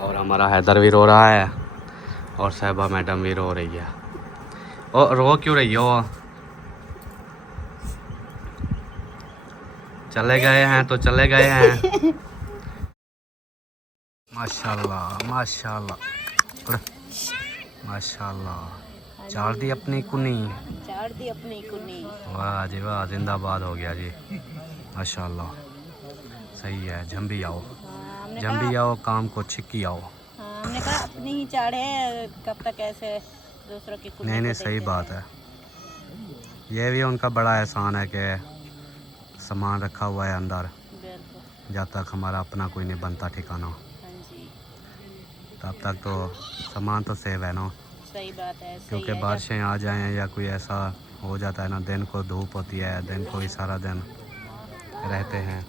और हमारा हैदर भी रो रहा है और साहिबा मैडम भी रो रही है। और रो क्यों रही हो? चले गए हैं तो चले गए हैं। माशाल्लाह माशाल्लाह माशाल्लाह। चार दी अपनी कुनी। वाह जी वाह, जिंदाबाद हो गया जी। माशाल्लाह सही है। झंबी आओ, झंबी आओ, काम को छिक्की आओ। हमने कहा अपनी ही चाड़ है, कब तक ऐसे दूसरों की कुनी नहीं को सही देखते बात रहे। है। ये भी उनका बड़ा एहसान है कि सामान रखा हुआ है अंदर, जब तक हमारा अपना कोई नहीं बनता ठिकाना, हाँ जी, तब तक तो सामान तो सेव है ना। सही बात है। क्योंकि बारिशें आ जाएं या कोई ऐसा हो जाता है ना, दिन को धूप होती है, दिन को ही सारा दिन रहते हैं।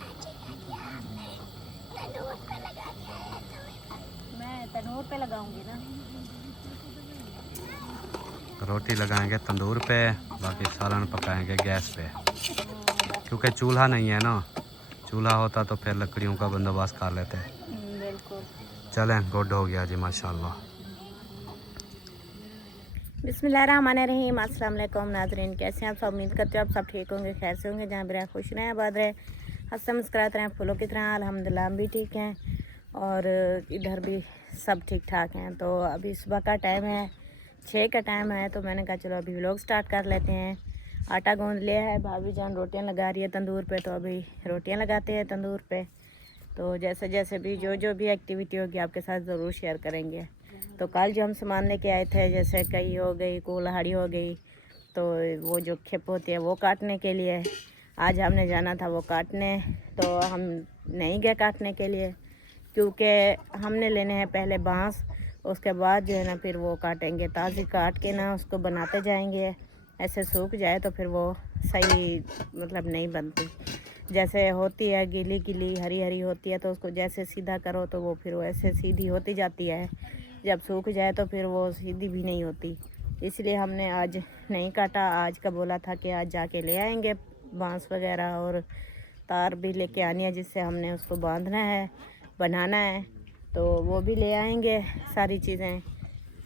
मैं तंदूर पे लगाऊंगी ना, रोटी लगाएंगे तंदूर पे, बाकी सालन पकाएंगे गैस पे, क्योंकि चूल्हा नहीं है ना। चूल्हा होता तो फिर लकड़ियों का बंदोबस्त कर लेते। बिल्कुल। चलें, गुड हो गया जी माशाल्लाह। बिस्मिल्लाहिर्रहमानिर्रहीम। अस्सलाम वालेकुम नाज़रीन, कैसे हैं आप सब? उम्मीद करते हो आप सब ठीक होंगे, खैर से होंगे, जहाँ भी रहें खुश रहें, आबाद रहें, हंसते मुस्कुराते रहें, फूलों की तरह। अल्हम्दुलिल्लाह हम भी ठीक हैं और इधर भी सब ठीक ठाक हैं। तो अभी सुबह का टाइम है, 6 का टाइम है, तो मैंने कहा चलो अभी व्लॉग स्टार्ट कर लेते हैं। आटा गूंद लिया है, भाभी जान रोटियां लगा रही है तंदूर पे, तो अभी रोटियां लगाते हैं तंदूर पे। तो जैसे जैसे भी जो भी एक्टिविटी होगी आपके साथ ज़रूर शेयर करेंगे। तो कल जो हम सामान लेके आए थे, जैसे कई हो गई, कुल्हाड़ी हो गई, तो वो जो खेप होती है वो काटने के लिए आज हमने जाना था वो काटने। तो हम नहीं गए काटने के लिए, क्योंकि हमने लेने हैं पहले बांस, उसके बाद जो है ना फिर वो काटेंगे। ताज़ी काट के ना उसको बनाते जाएंगे, ऐसे सूख जाए तो फिर वो सही मतलब नहीं बनती। जैसे होती है गीली गीली हरी हरी होती है, तो उसको जैसे सीधा करो तो वो फिर वैसे सीधी होती जाती है, जब सूख जाए तो फिर वो सीधी भी नहीं होती। इसलिए हमने आज नहीं काटा। आज का बोला था कि आज जाके ले आएंगे बांस वगैरह, और तार भी लेके आनी है जिससे हमने उसको बांधना है, बनाना है, तो वो भी ले आएंगे सारी चीज़ें।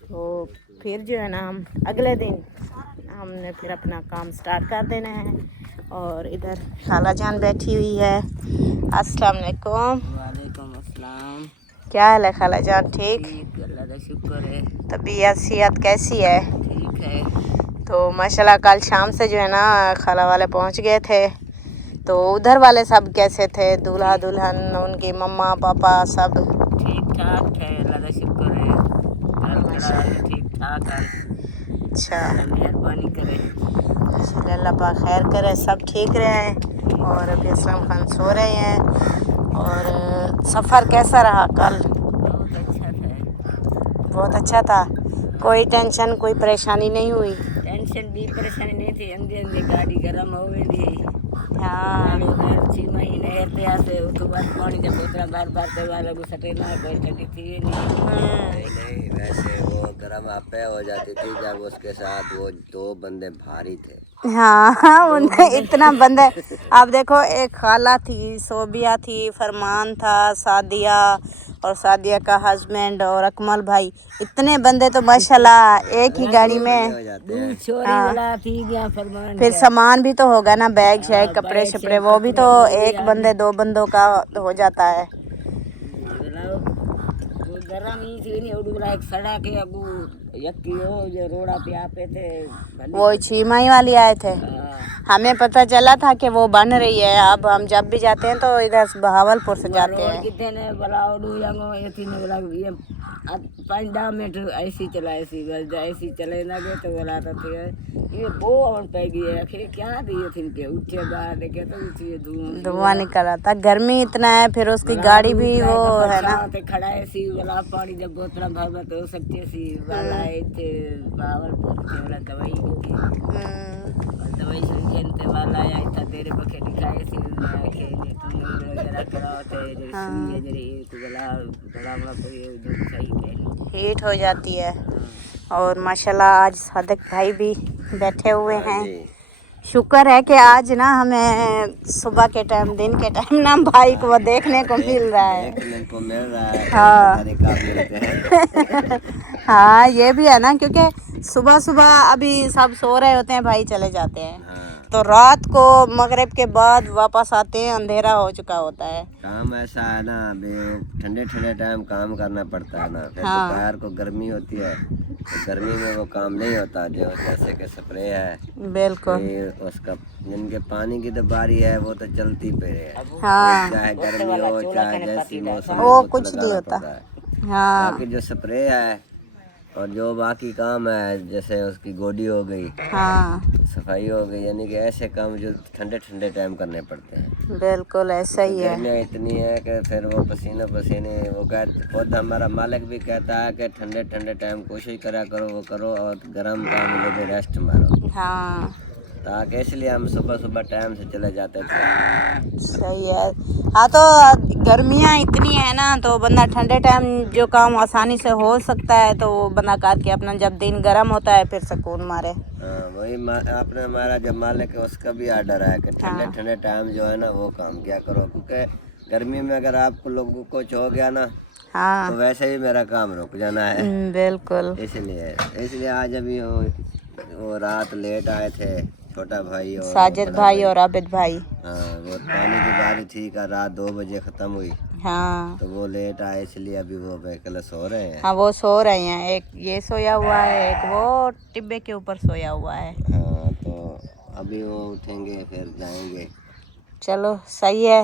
तो फिर जो है ना हम अगले दिन हमने फिर अपना काम स्टार्ट कर देना है। और इधर खाला जान बैठी हुई है। अस्सलाम वालेकुम। वालेकुम अस्सलाम। क्या हाल है खाला जान? ठीक, अल्लाह का शुक्र है, तबीयत सेहत कैसी है? ठीक है। तो माशाल्लाह कल शाम से जो है ना खाला वाले पहुंच गए थे। तो उधर वाले सब कैसे थे? दूल्हा दुल्हन, उनकी मम्मा पापा सब ठीक ठाक है, अल्लाह का शुक्र है। ठीक ठाक है। अच्छा, मेहरबानी करे। अल्लाह पाक खैर करे, सब ठीक रहे। और अभी असलम खान सो रहे हैं। और सफ़र कैसा रहा कल? बहुत अच्छा था। बहुत अच्छा था। कोई टेंशन कोई परेशानी नहीं हुई? टेंशन भी परेशानी नहीं थी। अंदर अंदर गाड़ी गर्म हो गई। हाँ, 6 महीने रहते से उसके बाद पानी जब बोतल बार बार तो वाला को सटे ना कोई ठंडी थी नहीं, वैसे वो गर्म आपे हो जाती थी जब उसके साथ वो 2 बंदे भारी थे। हाँ उनने इतना बंदे। अब देखो, एक खाला थी, सोबिया थी, फरमान था, सादिया और सादिया का हस्बैंड और अकमल भाई, इतने बंदे तो माशाल्लाह एक ही गाड़ी में। हाँ, फिर सामान भी तो होगा ना, बैग शैग कपड़े शपड़े, वो भी तो एक बंदे 2 बंदों का हो जाता है। वो छीमाई वाली आए थे, हमें पता चला था कि वो बन रही है। अब हम जब भी जाते हैं तो इधर बहावलपुर से जाते हैं। 5-10 मिनट ऐसी चले ना गए तो बोला था ये वो और पै गई है। आखिर क्या दिए थे इनके उठे बाहर देखे तो धुआं निकल रहा था, गर्मी इतना है, फिर उसकी गाड़ी भी वो है ना। खड़ा ऐसी वाला पानी जब बोतल भर में तो सकते सी वाला थे बावलपुर से वाला दवाई दवाई सुन खेलते वाला आया था तेरे पखे दिखाए सी खेले तुम वगैरह कराते सुनिए जरे तो गला बड़ा बड़ा कोई सही कह हीट हो जाती है। और माशाल्लाह आज सादिक भाई भी बैठे हुए हैं, शुक्र है कि आज ना हमें सुबह के टाइम, दिन के टाइम ना भाई को वो देखने को मिल रहा है। देखने को मिल रहा है। हाँ। पता नहीं कब मिलते हैं। हाँ ये भी है ना, क्योंकि सुबह सुबह अभी सब सो रहे होते हैं, भाई चले जाते हैं, हाँ। तो रात को मगरिब के बाद वापस आते हैं, अंधेरा हो चुका होता है। काम ऐसा है ना, अभी ठंडे ठंडे टाइम काम करना पड़ता है ना, फिर हाँ। दोपहर को गर्मी होती है, तो गर्मी में वो काम नहीं होता, जो जैसे कि स्प्रे है, बिल्कुल। ये उसका जिनके पानी की तो बारी है वो तो चलती पे है। हाँ। चाहे गर्मी हो चाहे जैसी मौसम वो हो, तो कुछ नहीं लगाना होता। पड़ता है। हाँ। बाकी जो स्प्रे है और जो बाकी काम है, जैसे उसकी गोडी हो गई, हाँ सफाई हो गई, यानी कि ऐसे काम जो ठंडे ठंडे टाइम करने पड़ते हैं। बिल्कुल ऐसा ही है। गर्मियाँ इतनी है कि फिर वो पसीने पसीने, वो कहते खुद हमारा मालिक भी कहता है कि ठंडे ठंडे टाइम कोशिश करा करो, वो करो, और गर्म काम में रेस्ट मारो, हाँ ताकि इसलिए हम सुबह सुबह टाइम से चले जाते थे। सही है। हाँ तो गर्मियाँ इतनी है ना, तो बंदा ठंडे टाइम जो काम आसानी से हो सकता है तो वो बंदा काट के अपना, जब दिन गर्म होता है फिर सुकून मारे। हाँ वही आपने हमारा जब मालिक है उसका भी आर्डर है कि ठंडे ठंडे टाइम जो है ना वो काम किया करो, क्योंकि गर्मी में अगर आपको लोगों को कुछ हो गया ना, हाँ तो वैसे ही मेरा काम रुक जाना है। बिल्कुल। इसलिए आज अभी वो रात लेट आए थे, छोटा भाई और साजिद बड़ा भाई और आबिद भाई। हाँ, वो पानी की बारी थी का रात 2 बजे ख़त्म हुई, हाँ तो वो लेट आए, इसलिए अभी वो अकेले सो रहे हैं। हाँ वो सो रहे हैं, एक ये सोया हुआ है, एक वो टिब्बे के ऊपर सोया हुआ है। हाँ तो अभी वो उठेंगे फिर जाएंगे। चलो सही है।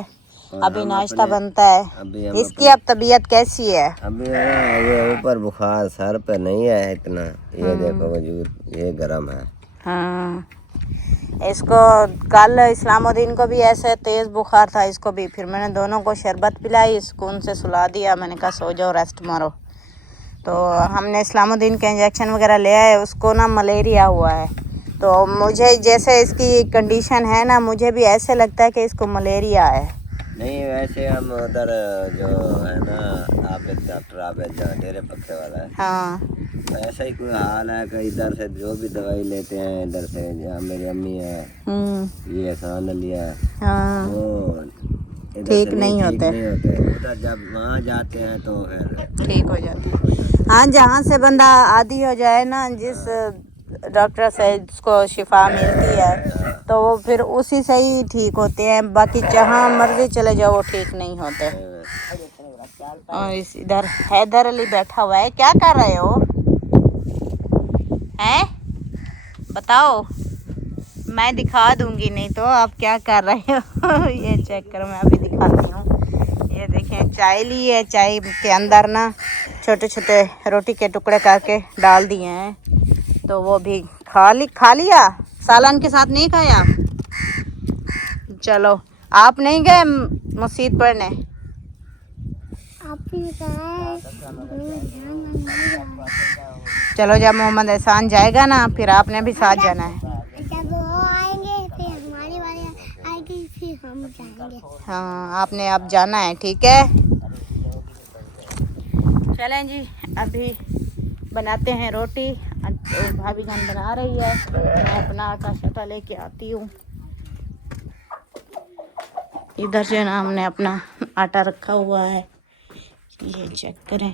और अभी हम नाश्ता अपने- बनता है। अभी हम इसकी अब तबीयत कैसी है? अभी ये ऊपर बुखार, सर पे नहीं है इतना, ये देखो वजूद ये गर्म है। हाँ इसको कल इस्लामुद्दीन को भी ऐसे तेज़ बुखार था, इसको भी, फिर मैंने दोनों को शरबत पिलाई, सुकून से सुला दिया, मैंने कहा सो जाओ रेस्ट मारो। तो हमने इस्लामुद्दीन के इंजेक्शन वगैरह ले आए, उसको ना मलेरिया हुआ है, तो मुझे जैसे इसकी कंडीशन है ना, मुझे भी ऐसे लगता है कि इसको मलेरिया है। नहीं वैसे हम उधर जो है ना आबिद, डॉक्टर आबिद जो डेरे पक्के वाला है, हाँ ऐसा ही कोई हाल है कि इधर से जो भी दवाई लेते हैं, इधर से जहाँ मेरी अम्मी है, ये एहसान लिया है, हाँ वो इधर ठीक से नहीं होते। उधर जब वहाँ जाते हैं तो फिर ठीक हो जाता है। हाँ जहाँ से बंदा आदी हो जाए ना, जिस डॉक्टर से जिसको शिफा मिलती है, तो वो फिर उसी से ही ठीक होते हैं, बाकी जहाँ मर्जी चले जाओ वो ठीक नहीं होते। और इस इधर हैदर अली बैठा हुआ है, क्या कर रहे हो हैं? बताओ, मैं दिखा दूंगी, नहीं तो आप क्या कर रहे हो। ये चेक करो, मैं अभी दिखाती हूँ। ये देखें चाय ली है, चाय के अंदर ना छोटे छोटे रोटी के टुकड़े करके डाल दिए हैं, तो वो भी खा लिया, सालन के साथ नहीं खाया। चलो आप नहीं गए मस्जिद पढ़ने? चलो जब मोहम्मद एहसान जाएगा ना, फिर आपने भी साथ जाना है। जब वो आएंगे फिर हमारी वाली आएगी, फिर हम जाएंगे। हाँ आपने अब जाना है, ठीक है। चलें जी, अभी बनाते हैं रोटी, भाभी जान बना रही है, मैं अपना आटा शटा लेके आती हूँ। इधर जो ना हमने अपना आटा रखा हुआ है, ये चेक करें,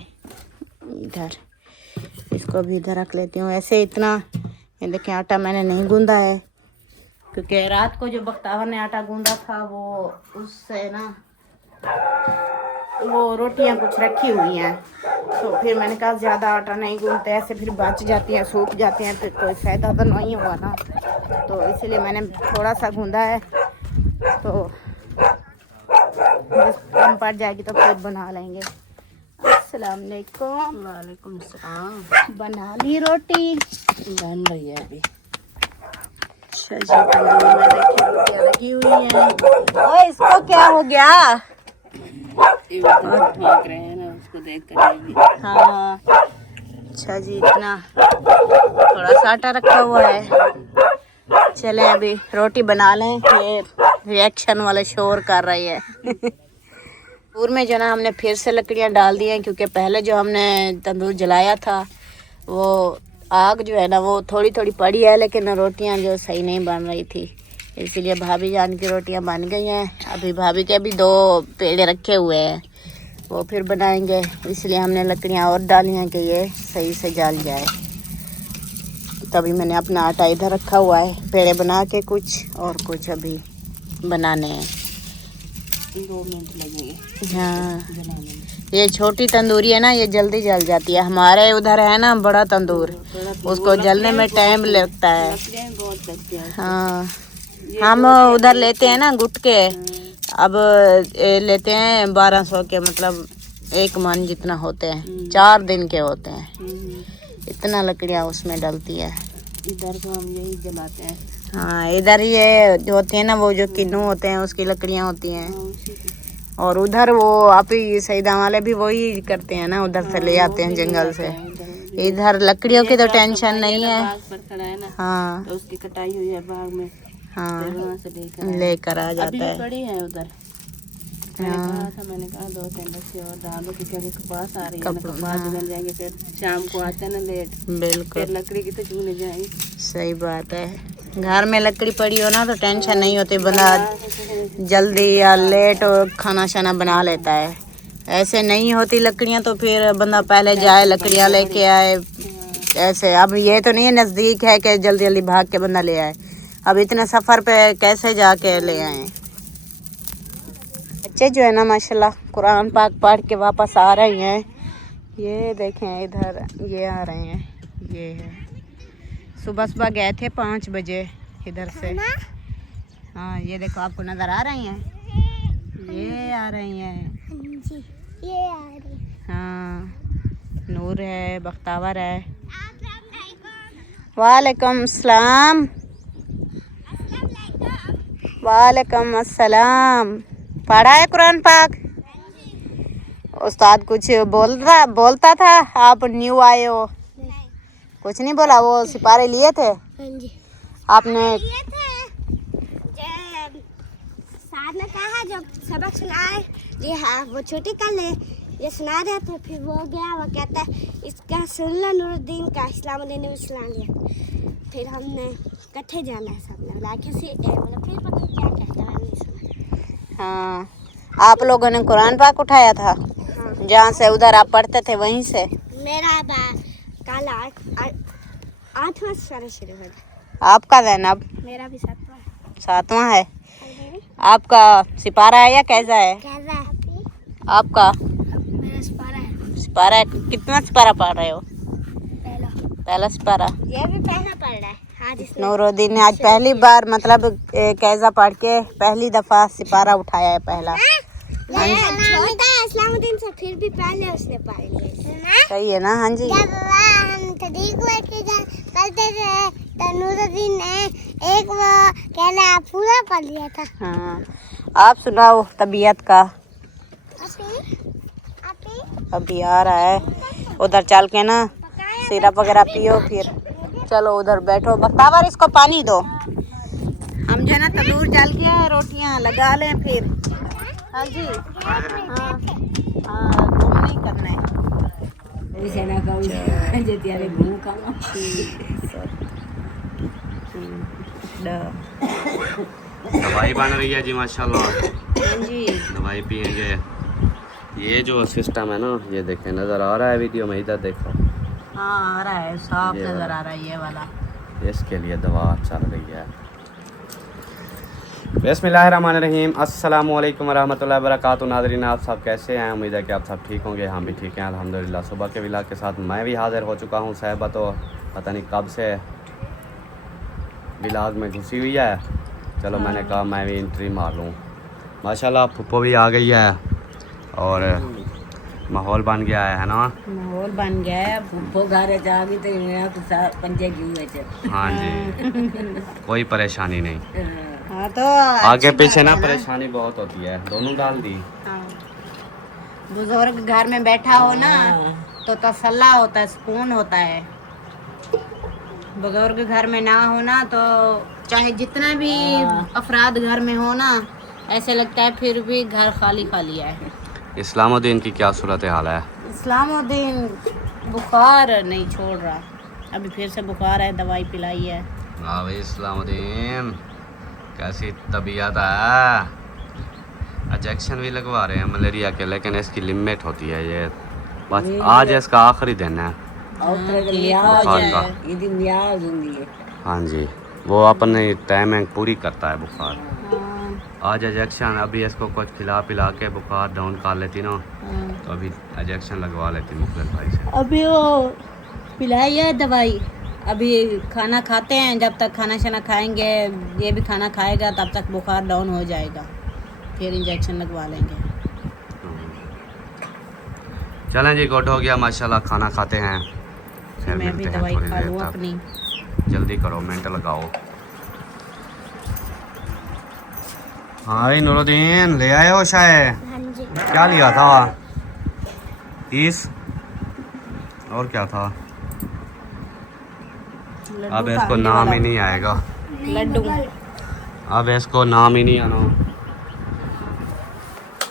इधर इसको भी इधर रख लेती हूँ। ऐसे इतना, ये देखें आटा मैंने नहीं गूंदा है, क्योंकि रात को जो बख्तावर ने आटा गूंदा था वो उससे ना वो रोटियां कुछ रखी हुई हैं, तो फिर मैंने कहा ज़्यादा आटा नहीं गूंदते, ऐसे फिर बच जाती हैं, सूख जाती हैं, तो कोई फ़ायदा तो नहीं हुआ ना, तो इसलिए मैंने थोड़ा सा गूंदा है, तो कम पड़ जाएगी तो फिर बना लेंगे। अस्सलाम वालेकुम। वालेकुम सलाम। बना ली रोटी? बन रही है अभी। अच्छा जी, तंदूर में देखिए रोटियां लगी हुई हैं। ओए इसको क्या हो गया? ये भाग रहे हैं ना, उसको देख कर। हाँ अच्छा जी, इतना थोड़ा सा आटा रखा हुआ है। चलें अभी रोटी बना लें, ये रिएक्शन वाले शोर कर रही है। तंदूर में जो ना हमने फिर से लकड़ियाँ डाल दी हैं, क्योंकि पहले जो हमने तंदूर जलाया था वो आग जो है ना वो थोड़ी थोड़ी पड़ी है, लेकिन रोटियाँ जो सही नहीं बन रही थी, इसीलिए भाभी जान की रोटियां बन गई हैं। अभी भाभी के भी 2 पेड़े रखे हुए हैं, वो फिर बनाएंगे। इसलिए हमने लकड़ियां और डाली हैं कि ये सही से जल जाए। तभी मैंने अपना आटा इधर रखा हुआ है, पेड़े बना के कुछ अभी बनाने हैं। 2 मिनट लगेंगे हाँ, जलाने में। ये छोटी तंदूरी है ना, ये जल्दी जल जाती है। हमारे उधर है ना बड़ा तंदूर, उसको जलने में टाइम लगता है। लकड़ियाँ बहुत लगती हैं। हाँ, हम उधर लेते हैं ना गुटके, अब लेते हैं 1200 के, मतलब 1 मन जितना होते हैं, 4 दिन के होते हैं। इतना लकड़ियाँ उसमें डलती है। इधर तो हम यही जलाते हैं। हाँ, इधर ये जो होती है ना, वो जो किन्नू होते हैं उसकी लकड़ियाँ होती हैं। उसी की। और उधर वो आप ही सईदा वाले भी वही करते हैं ना, उधर से ले आते हैं जंगल से। इधर लकड़ियों की तो टेंशन नहीं है। बाग पर खड़ा है ना, हाँ तो उसकी कटाई हुई है बाग में, हाँ, फिर वहाँ से लेकर लेकर आ अभी जाता भी है। पड़ी है उधर। मैंने कहा 2-3 बच्चे और डालो, क्योंकि अभी कपास आ रही है ना, कपास बन जाएंगे, फिर शाम को आते हैं ना लेट, बिल्कुल फिर लकड़ी की तो चूने जाएंगे। सही बात है। घर में लकड़ी पड़ी हो ना तो टेंशन नहीं होती, बंदा जल्दी या लेट खाना शाना बना लेता है। ऐसे नहीं होती लकड़ियाँ तो फिर बंदा पहले जाए लकड़ियाँ लेके आए। ऐसे अब ये तो नहीं है नज़दीक है कि जल्दी जल्दी भाग के बंदा ले आए। अब इतने सफ़र पे कैसे जाके ले आए। बच्चे जो है ना माशाल्लाह कुरान पाक पढ़ के वापस आ रहे हैं। ये देखें इधर ये आ रहे हैं, ये है। सुबह सुबह गए थे 5 बजे इधर से। हाँ, ये देखो आपको नज़र आ रही हैं, ये आ रही हैं। जी, ये आ रही। हाँ, नूर है, बख्तावर है। वालेकुम सलाम। वालेकुम अस्सलाम। पढ़ा है कुरान पाक? उस्ताद कुछ बोलता था, आप न्यू आए हो, कुछ नहीं बोला? वो सिपारे लिए थे हाँ जी, आपने? ये थे साथ ने कहा जब सबक सुनाए जी, हाँ वो छुट्टी कर ले, ये सुना रहे थे। फिर वो गया, वो कहता है इसका सुन लो नूरुद्दीन का, इस्लामुद्दीन ने भी सुना लिया। फिर हमने इकट्ठे जाना है सबने, बोला किसी मतलब फिर पता नहीं क्या कहता है, नहीं सुना। हाँ, आप लोगों ने कुरान पाक उठाया था? हाँ, जहाँ से उधर आप पढ़ते थे वहीं से? मेरा कल 8वां साल शुरू हो गया। आपका ज़ैनब? मेरा भी 7वां है। 7वां है। आपका सिपारा है या कैसा है? कैसा है? आपका मेरा सिपारा है। सिपारा है। कितना सिपारा पढ़ रहे हो? पहला सिपारा। ये भी पहला पढ़ रहा है आज इसने। नूरुद्दीन ने आज पहली बार मतलब कैसा पढ़ के पहली दफ़ा सिपारा उठाया है पहला। ये छोटा है इस्लामुद्दीन से, फिर भी पहले उसने पढ़ लिया। सही है ना? हाँ जी। जब हम तदीक करते थे तो नूरुद्दीन ने एक वो कहना पूरा पढ़ लिया था। हाँ, आप सुनाओ तबीयत का। अभी आ रहा है, उधर चल के ना सिरप वगैरह पियो, फिर चलो उधर बैठो। बख्तावर इसको पानी दो। हम जो है ना तंदूर जल के रोटियां लगा लें फिर। हाँ जी, हाँ हाँ, तुम नहीं करना है। ऐसे ना कहूँ जे त्यारे घूम खाऊं। दवाई बन रही है जी माशाल्लाह। हाँ जी, दवाई पियेंगे। ये जो सिस्टम है ना, ये देखें, नज़र आ रहा है वीडियो में? इधर देखो। हाँ आ रहा है, साफ ये नज़र वाला। आ रहा है ये वाला। इसके लिए दवा चल रही है। बिस्मिल्लाहिर्रहमानिर्रहीम, अस्सलामु अलैकुम वरहमतुल्लाहि वबरकातुहू। नाज़रीन, आप सब कैसे हैं? उम्मीद है कि आप सब ठीक होंगे। हम भी ठीक हैं अल्हम्दुलिल्लाह। सुबह के व्लॉग के साथ मैं भी हाज़िर हो चुका हूँ। साहिबा तो पता नहीं कब से व्लॉग में घुसी हुई है। चलो मैंने कहा मैं भी एंट्री मार लूँ। माशाल्लाह फुप्पो भी आ गई है और माहौल बन गया है ना? माहौल बन गया है। वो घर जा गई तो मेरा तो पंजे जुए थे। हाँ जी, कोई परेशानी नहीं। हाँ तो आगे अच्छी पीछे ना बात है परेशानी बहुत होती है, दोनों डाल दी। हाँ। बुजुर्ग घर में बैठा हो ना तो तसल्ला होता है, सुकून होता है। बुजुर्ग घर में ना हो ना तो चाहे जितना भी अफराद घर में हो ना, ऐसे लगता है फिर भी घर खाली खाली है। इस्लामुद्दीन की क्या सूरत हाल है? इस्लामुद्दीन बुखार नहीं छोड़ रहा, अभी फिर से बुखार है, दवाई पिलाई है। हाँ भाई इस्लामुद्दीन, कैसी तबीयत है। इंजेक्शन भी लगवा रहे हैं मलेरिया के, लेकिन इसकी लिमिट होती है। ये बस आज इसका आखिरी दिन है बुखार का। हाँ जी, वो अपने टाइमिंग पूरी करता है बुखार। आज इंजेक्शन, अभी इसको कुछ खिला पिला के बुखार डाउन कर लेती ना, तो अभी इंजेक्शन लगवा लेती मुखलिस भाई से। अभी वो पिलाई है दवाई, अभी खाना खाते हैं, जब तक खाना शाना खाएंगे, ये भी खाना खाएगा, तब तक बुखार डाउन हो जाएगा, फिर इंजेक्शन लगवा लेंगे। चलें जी, गुड हो गया माशाल्लाह। खाना खाते हैं, फिर मैं भी मिलते हैं दवाई थोड़ी खा देर लूँ तक। अपनी। जल्दी करो, मिनट लगाओ। हाँ भाई नूरुद्दीन, ले आए हो शायद? हाँ जी। क्या लिया था? ईस और क्या था? अब इसको नाम ही नहीं आएगा। लड्डू। अब इसको नाम ही नहीं आना।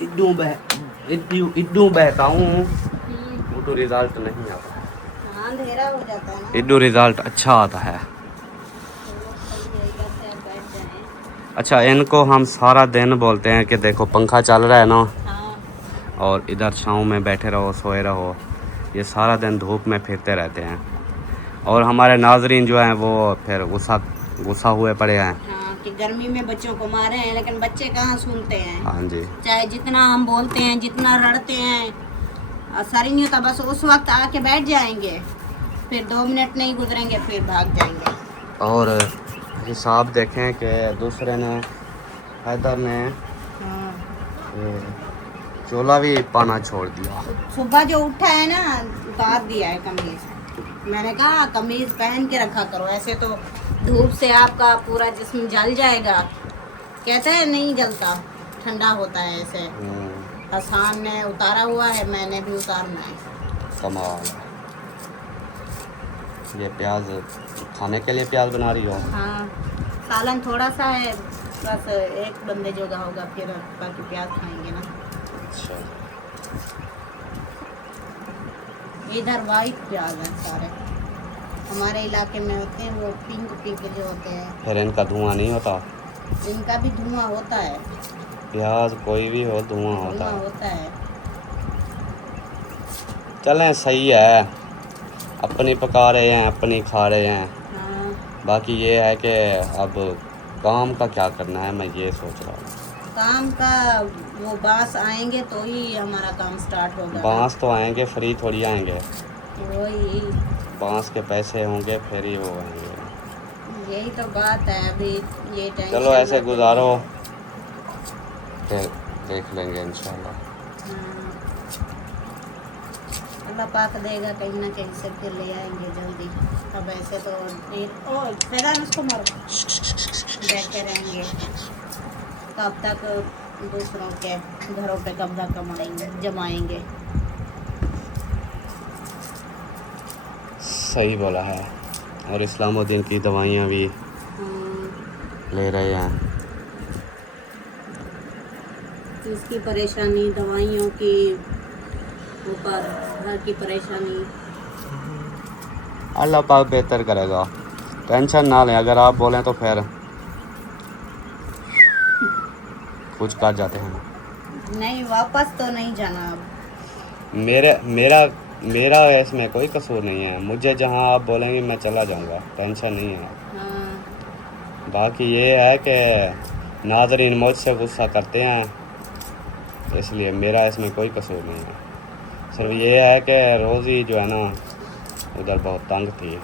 इड्डू बहता हूँ तो रिजल्ट नहीं आता। हाँ, अंधेरा हो जाता है ना। इड्डू रिजल्ट अच्छा आता है। अच्छा, इनको हम सारा दिन बोलते हैं कि देखो पंखा चल रहा है ना, हाँ। और इधर छाँव में बैठे रहो, सोए रहो। ये सारा दिन धूप में फिरते रहते हैं, और हमारे नाजरीन जो हैं वो फिर गुस्सा हुए पड़े हैं। हाँ, कि गर्मी में बच्चों को मारे हैं, लेकिन बच्चे कहाँ सुनते हैं। हाँ जी, चाहे जितना हम बोलते हैं, जितना रड़ते हैं, असर ही नहीं होता। बस उस वक्त आके बैठ जाएंगे, फिर 2 मिनट नहीं गुजरेंगे, फिर भाग जाएंगे। और हिसाब देखें कि दूसरे ने, हैदर ने हाँ। ये चोला भी पाना छोड़ दिया। सुबह जो उठा है ना, उतार दिया है कमीज। मैंने कहा कमीज पहन के रखा करो, ऐसे तो धूप से आपका पूरा जिस्म जल जाएगा। कहता है नहीं जलता, ठंडा होता है ऐसे। हसान ने उतारा हुआ है, मैंने भी उतारना है। कमाल। ये प्याज खाने के लिए प्याज बना रही हो? हाँ, सालन थोड़ा सा है, बस एक बंदे जोगा होगा, फिर बाकी प्याज खाएंगे ना। अच्छा, इधर वाइट प्याज है सारे, हमारे इलाके में होते हैं वो पिंक पिंक जो होते हैं। फिर इनका धुआं नहीं होता? इनका भी धुआं होता है। प्याज कोई भी हो, धुआं होता धुआं है। होता है। चलें, सही है, अपनी पका रहे हैं, अपनी खा रहे हैं। हाँ, बाकी ये है कि अब काम का क्या करना है, मैं ये सोच रहा हूँ। काम का वो बांस आएंगे तो ही हमारा काम स्टार्ट होगा। बांस तो आएंगे, फ्री थोड़ी आएंगे। वही, बांस के पैसे होंगे फिर ही वो आएंगे। यही तो बात है अभी। ये टेंशन चलो ऐसे रहती है। गुजारो, फिर देख लेंगे इंशाल्लाह। हाँ। अल्लाह पाक देगा, कहीं ना कहीं से फिर ले आएंगे जल्दी। अब ऐसे तो फैजान उसको मारो, बैठे रहेंगे तब तक दूसरों के घरों पे कब्जा कमाएंगे, जमाएंगे। सही बोला है। और इस्लामुद्दीन की दवाइयाँ भी ले रहे हैं। इसकी परेशानी, दवाइयों की ऊपर घर की परेशानी। अल्लाह पाक बेहतर करेगा, टेंशन ना लें। अगर आप बोलें तो फिर कुछ कर जाते हैं। नहीं, वापस तो नहीं जाना अब। मेरा इसमें कोई कसूर नहीं है। मुझे जहां आप बोलेंगे मैं चला जाऊंगा, टेंशन नहीं है। हाँ। बाकी ये है कि नाज़रीन मुझसे गुस्सा करते हैं, इसलिए मेरा इसमें कोई कसूर नहीं है। सिर्फ ये है कि रोज़ी जो है ना उधर बहुत तंग थी।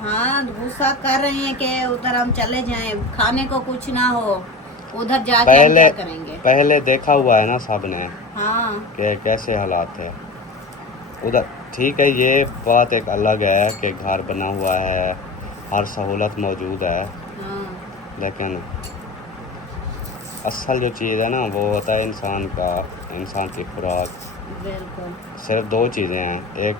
हाँ, गुस्सा कर रहे हैं कि उधर हम चले जाएं, खाने को कुछ ना हो, उधर जाके हम क्या करेंगे। पहले देखा हुआ है ना सब ने हाँ। कि कैसे हालात थे उधर। ठीक है, ये बात एक अलग है कि घर बना हुआ है, हर सहूलत मौजूद है, हाँ। लेकिन असल जो चीज़ है ना वो होता है इंसान की खुराक। बिल्कुल। सिर्फ 2 चीज़ें हैं, एक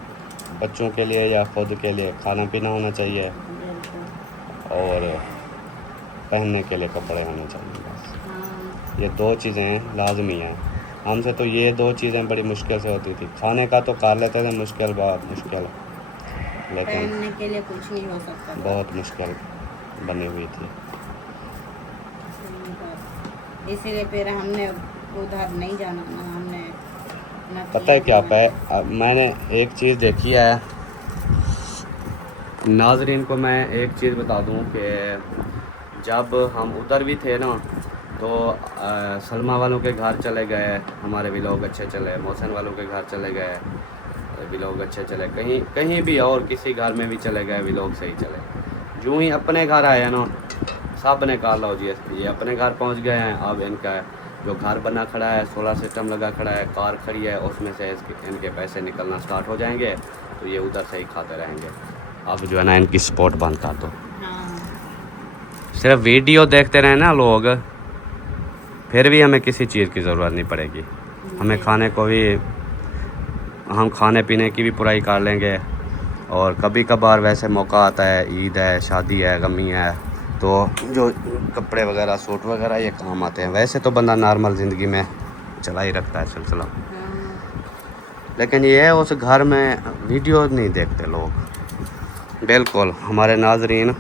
बच्चों के लिए या खुद के लिए खाना पीना होना चाहिए, बिल्कुल। और पहनने के लिए कपड़े होने चाहिए। बस हाँ। ये 2 चीज़ें लाजमी हैं। हमसे तो ये 2 चीज़ें बड़ी मुश्किल से होती थी। खाने का तो कर लेते थे, मुश्किल, लेकिन पहनने के लिए कुछ नहीं हो सकता। बहुत मुश्किल बनी हुई थी। इसीलिए फिर हमने उधर नहीं जाना ना, हमने ना पता है क्या मैंने एक चीज़ देखी है नाजरीन को, मैं एक चीज़ बता दूं कि जब हम उधर भी थे ना तो सलमा वालों के घर चले गए, हमारे भी लोग अच्छे चले, मोहसिन वालों के घर चले गए, भी लोग अच्छे चले, कहीं कहीं भी और किसी घर में भी चले गए भी लोग सही चले। यूँ ही अपने घर आए ना सब ने कहा लो जी ये अपने घर पहुंच गए हैं, अब इनका जो घर बना खड़ा है, सोलर सिस्टम लगा खड़ा है, कार खड़ी है, उसमें से इनके पैसे निकलना स्टार्ट हो जाएंगे तो ये उधर से ही खाते रहेंगे। अब जो है ना इनकी सपोर्ट बंद कर दो। सिर्फ वीडियो देखते रहे ना लोग, फिर भी हमें किसी चीज़ की ज़रूरत नहीं पड़ेगी। हमें खाने को भी, हम खाने पीने की भी पुराई कर लेंगे, और कभी कभार वैसे मौका आता है, ईद है, शादी है, गमी है, तो जो कपड़े वगैरह सूट वगैरह ये काम आते हैं। वैसे तो बंदा नॉर्मल ज़िंदगी में चला ही रखता है सिलसिला, लेकिन ये है उस घर में वीडियो नहीं देखते लोग बिल्कुल। हमारे नाजरीन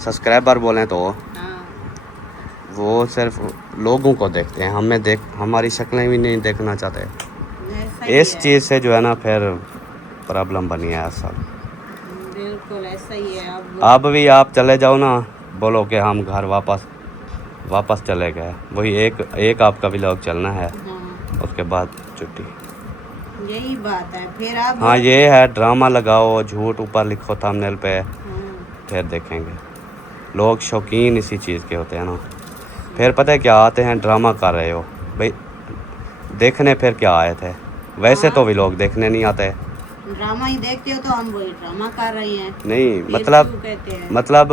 सब्सक्राइबर बोलें तो वो सिर्फ लोगों को देखते हैं, हमारी शक्लें भी नहीं देखना चाहते। इस चीज़ से जो है ना फिर प्रॉब्लम बनी है असल। बिल्कुल ऐसा ही है। अब भी आप चले जाओ ना, बोलो कि हम घर वापस चले गए, वही एक आपका व्लॉग चलना है, उसके बाद छुट्टी। यही बात है फिर आप। हाँ ये है, ड्रामा लगाओ, झूठ ऊपर लिखो थंबनेल पे, फिर देखेंगे लोग। शौकीन इसी चीज़ के होते हैं ना। फिर पता है क्या आते हैं, ड्रामा कर रहे हो भाई, देखने फिर क्या आए थे, वैसे तो व्लॉग देखने नहीं आते, ड्रामा ही देखते हो तो हम वही ड्रामा कर रहे हैं। नहीं कहते हैं। मतलब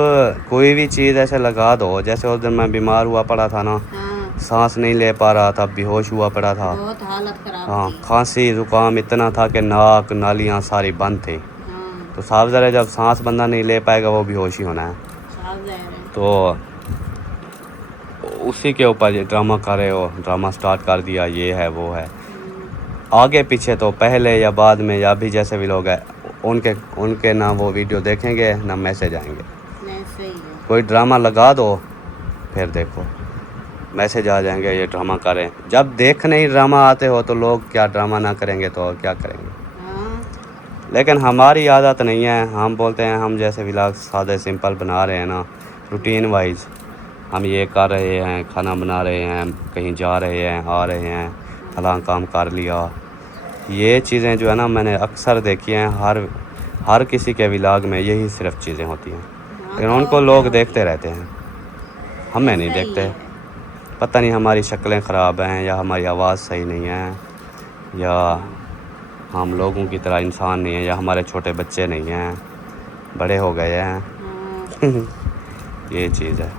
कोई भी चीज़ ऐसे लगा दो, जैसे उस दिन मैं बीमार हुआ पड़ा था ना, सांस नहीं ले पा रहा था, बेहोश हुआ पड़ा था, बहुत हालत खराब हाँ, थी। खांसी जुकाम इतना था कि नाक नालियाँ सारी बंद थी, तो साफ ज़रा जब सांस बंदा नहीं ले पाएगा वो बेहोश ही होना है। तो उसी के ऊपर ये ड्रामा कर रहे हो, ड्रामा स्टार्ट कर दिया, ये है वो है। आगे पीछे तो पहले या बाद में या भी जैसे भी लोग हैं उनके ना वो वीडियो देखेंगे ना मैसेज आएंगे। सही है। कोई ड्रामा लगा दो फिर देखो मैसेज आ जाएंगे ये ड्रामा करें। जब देखने ही ड्रामा आते हो तो लोग क्या ड्रामा ना करेंगे तो क्या करेंगे। लेकिन हमारी आदत नहीं है, हम बोलते हैं हम जैसे व्लॉग सादे सिंपल बना रहे हैं ना, रूटीन वाइज हम ये कर रहे हैं, खाना बना रहे हैं, कहीं जा रहे हैं, आ रहे हैं, फलां काम कर लिया। ये चीज़ें जो है ना मैंने अक्सर देखी हैं, हर किसी के व्लॉग में यही सिर्फ चीज़ें होती हैं, लेकिन उनको लोग देखते रहते हैं, हमें नहीं देखते। पता नहीं हमारी शक्लें ख़राब हैं या हमारी आवाज़ सही नहीं है या हम लोगों की तरह इंसान नहीं है या हमारे छोटे बच्चे नहीं हैं, बड़े हो गए हैं। ये चीज़ है।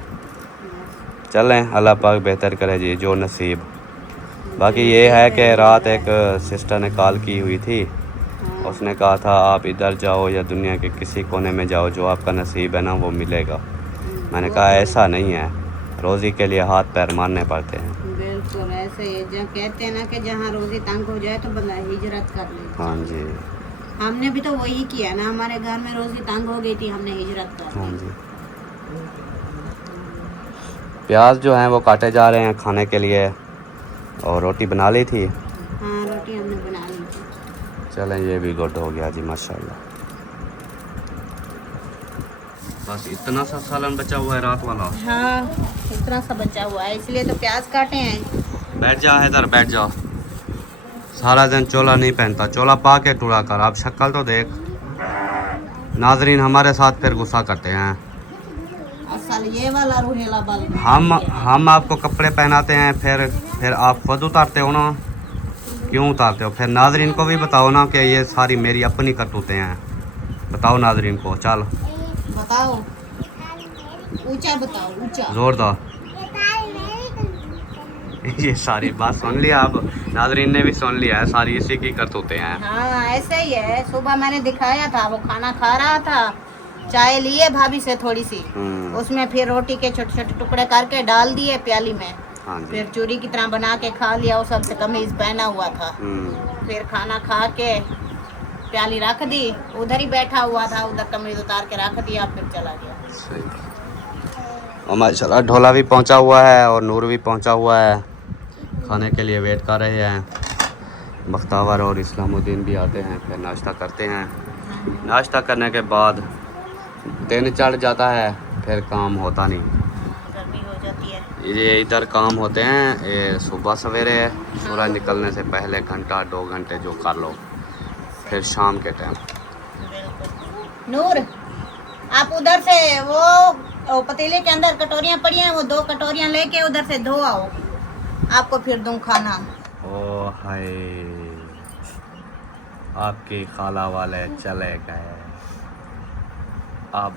चलें अल्लाह पाक बेहतर करे जी जो नसीब। बाकी ये है कि रात एक सिस्टर ने कॉल की हुई थी, उसने कहा था आप इधर जाओ या दुनिया के किसी कोने में जाओ, जो आपका नसीब है ना वो मिलेगा। मैंने कहा ऐसा नहीं है, रोज़ी के लिए हाथ पैर मारने पड़ते हैं। बिल्कुल ऐसे ही जहाँ कहते हैं ना कि जहाँ रोज़ी तंग हो जाए तो बंदा हिजरत कर ले। हाँ जी, हमने भी तो वही किया ना, हमारे घर में रोज़ी तंग हो गई थी, हमने हिजरत कर ली। हाँ जी। प्याज जो हैं वो काटे जा रहे हैं खाने के लिए, और रोटी बना ली थी। हाँ रोटी हमने बना ली थी। चलें ये भी गुड हो गया जी माशाल्लाह। बस इतना सा सालन बचा हुआ है रात वाला। हाँ इतना सा बचा हुआ है, इसलिए तो प्याज काटे हैं। बैठ जा इधर, बैठ जाओ। सारा दिन चोला नहीं पहनता, चोला पा के टुरा कर, आप शक्ल तो देख। नाजरीन हमारे साथ फिर गुस्सा करते हैं। असल ये वाला रूहेला बल हम आपको कपड़े पहनाते हैं, फिर आप खुद उतारते हो ना, क्यों उतारते हो? फिर नाजरीन को भी बताओ ना कि ये सारी मेरी अपनी करतूतें हैं। बताओ नाजरीन को, चल बताओ, ऊंचा बताओ, ऊंचा जोर दो। ये सारी बात सुन लिया, अब नाजरीन ने भी सुन लिया है, सारी इसी की करतूतें हैं। हाँ ऐसे ही है। सुबह मैंने दिखाया था, वो खाना खा रहा था, चाय लिए भाभी से थोड़ी सी, उसमें फिर रोटी के छोटे छोटे टुकड़े करके डाल दिए प्याली में। हाँ जी। फिर चूरी की तरह बना के खा लिया, उस सबसे कमीज पहना हुआ था। फिर खाना खा के प्याली रख दी, उधर ही बैठा हुआ था, उधर कमीज उतार के रख दिया, फिर चला गया। सही। और माशाल्लाह ढोला भी पहुंचा हुआ है और नूर भी पहुंचा हुआ है, खाने के लिए वेट कर रहे हैं। बख्तावर और इस्लामुद्दीन भी आते हैं, फिर नाश्ता करते हैं। नाश्ता करने के बाद दिन चढ़ जाता है, फिर काम होता नहीं। गर्मी हो जाती है। ये इधर काम होते हैं ये सुबह सवेरे, सूरज निकलने से पहले घंटा 2 घंटे जो कर लो, फिर शाम के टाइम। नूर, आप उधर से वो पतीले के अंदर कटोरियां पड़ी हैं, वो 2 कटोरियां लेके उधर से धो आओ, आपको फिर दूं खाना। ओ हाय, आपकी खाला वाले चले गए। अब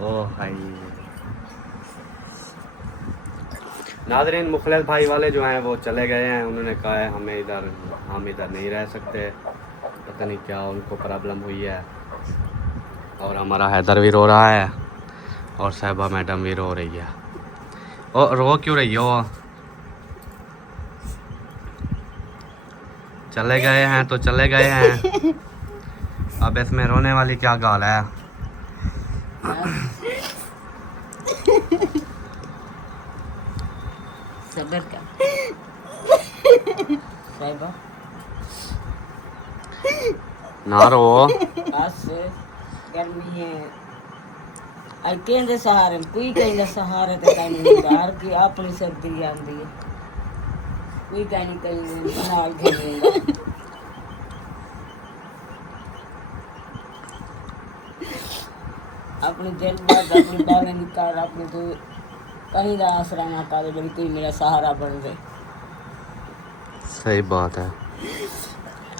ओ हाय। नाज़रीन, मुखलिस भाई वाले जो हैं वो चले गए हैं। उन्होंने कहा है हम इधर नहीं रह सकते, पता नहीं क्या उनको प्रॉब्लम हुई है। और हमारा हैदर भी रो रहा है और साहिबा मैडम भी रो रही है। ओ रो क्यों रही हो? चले गए हैं तो चले गए हैं, अब इसमें रोने वाली क्या गाल है? सबर का साहिबा ना रो। आज गर्मी है, आई कहते सहारे कोई कहता सहारे तो कहीं बाहर की अपनी सर्दी आती है, कोई कहीं नाल खेलेगा। अपनी दिल बात अपनी बालें निकाल, अपने तो कहीं का आसरा ना करे, बड़ी कोई मेरा सहारा बन जाए। सही बात है।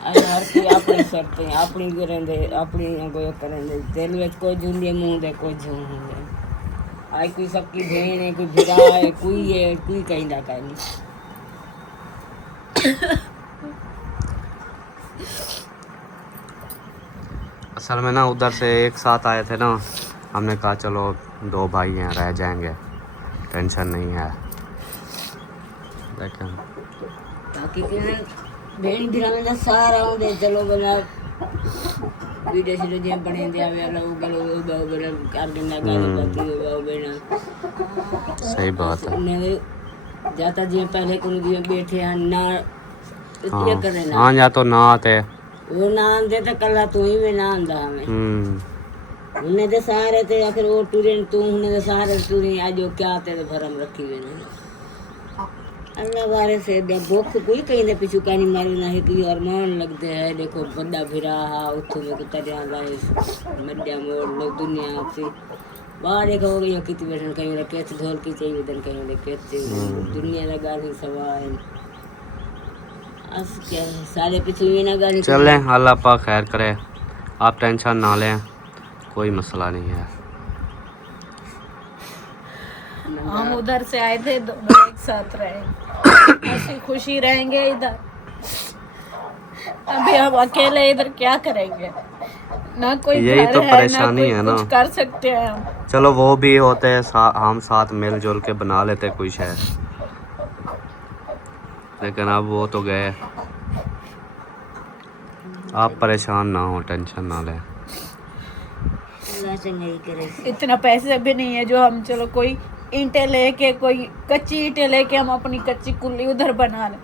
हर की अपनी शर्तें अपनी करेंगे, अपनी कोई करेंगे, दिल में कोई झूंडे मुँह दे कोई झूम होंगे। आई कोई सबकी बहन है, कोई भिरा है, कोई कहीं ना कहीं। असल में ना उधर से एक साथ आए थे ना, हमने कहा चलो 2 भाई हैं रह जाएंगे, टेंशन नहीं है। लेकिन बाकी बहन भिराने का सहारा होंगे, चलो बना विदेश जो बने दिया कर देना सही बात है। जाता जी पहले को बैठे हैं ना, हाँ, करे ना हाँ या तो ना आते, वो ना आंदे तो कला तू ही में ना आंदा हमें। उन्हें तो सहारे थे, आखिर वो टूरे तू उन्हें तो सहारे टूरे आज वो क्या आते तो भरम रखी हुए ने अल्लाह वारे से भुख कोई कहीं दे पिछू कहीं मारे ना है कि अरमान लगते है। देखो बड़ा भिरा हा उठो में कुत्ता जा लाए मड्डा मोड़ लोग दुनिया से बाहर देखो हो गई कितनी बैठन कहीं रे केस ढोल की चाहिए उधर कहीं रे केस दुनिया का गाली सवाल अस क्या है सारे पिछू में ना गाली। चलें, अल्लाह पाक खैर करे, आप टेंशन ना लें, कोई मसला नहीं है। हम उधर से आए थे, दोनों एक साथ रहे, ऐसी खुशी रहेंगे इधर। अभी हम अकेले इधर क्या करेंगे, ना कोई यही घर तो है, परेशानी ना है कोई ना। कुछ कर सकते हैं हम। चलो वो भी होते हैं हम साथ मिलजुल के बना लेते कुछ है, लेकिन अब वो तो गए। आप परेशान ना हो, टेंशन ना लें। इतना पैसे भी नहीं है जो हम चलो कोई ईंटें लेके, कोई कच्ची ईंटें लेके हम अपनी कच्ची कुल्ली उधर बना लें।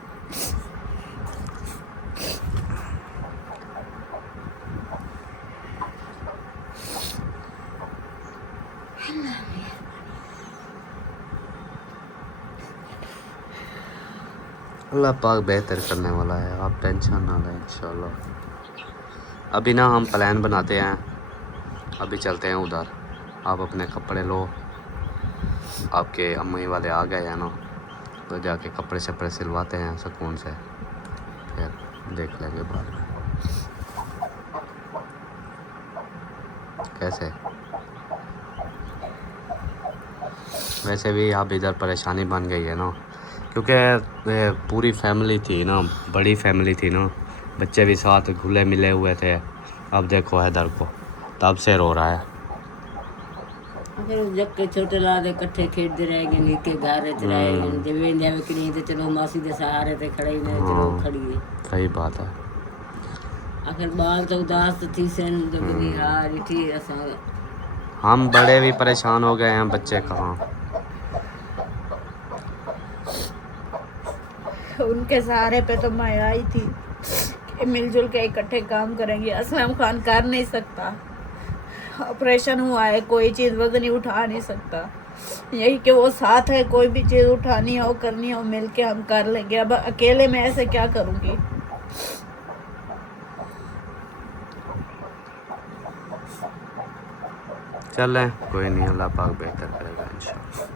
अल्लाह पाक बेहतर करने वाला है, आप टेंशन ना लें इंशाल्लाह। अभी ना हम प्लान बनाते हैं, अभी चलते हैं उधर। आप अपने कपड़े लो, आपके अम्मी वाले आ गए हैं ना, तो जाके कपड़े शपड़े सिलवाते हैं सुकून से, फिर देख लेंगे बाद में कैसे। वैसे भी आप इधर परेशानी बन गई है ना, क्योंकि पूरी फैमिली थी ना, बड़ी फैमिली थी ना, बच्चे भी साथ घुले मिले हुए थे। अब देखो हैदर को तब से रो रहा है। फिर जब के छोटे लादे इकट्ठे खेलते रहेंगे, नीचे घर रहेंगे, जब जावे कि नहीं तो चलो मासी के सहारे ते खड़े ही नहीं, चलो खड़ी है। सही बात है। आखिर बाल तो उदास तो थी सन जब नहीं हार थी असा हम बड़े भी परेशान हो गए हैं, बच्चे कहाँ। उनके सहारे पे तो मैं आई थी कि मिलजुल के इकट्ठे काम करेंगे। असलम खान कर नहीं सकता, ऑपरेशन हुआ है, कोई चीज़ वजन ही उठा नहीं सकता। यही कि वो साथ है, कोई भी चीज़ उठानी हो करनी हो मिल के हम कर लेंगे। अब अकेले में ऐसे क्या करूँगी। चलें कोई नहीं, अल्लाह पाक बेहतर करेगा इंशाल्लाह।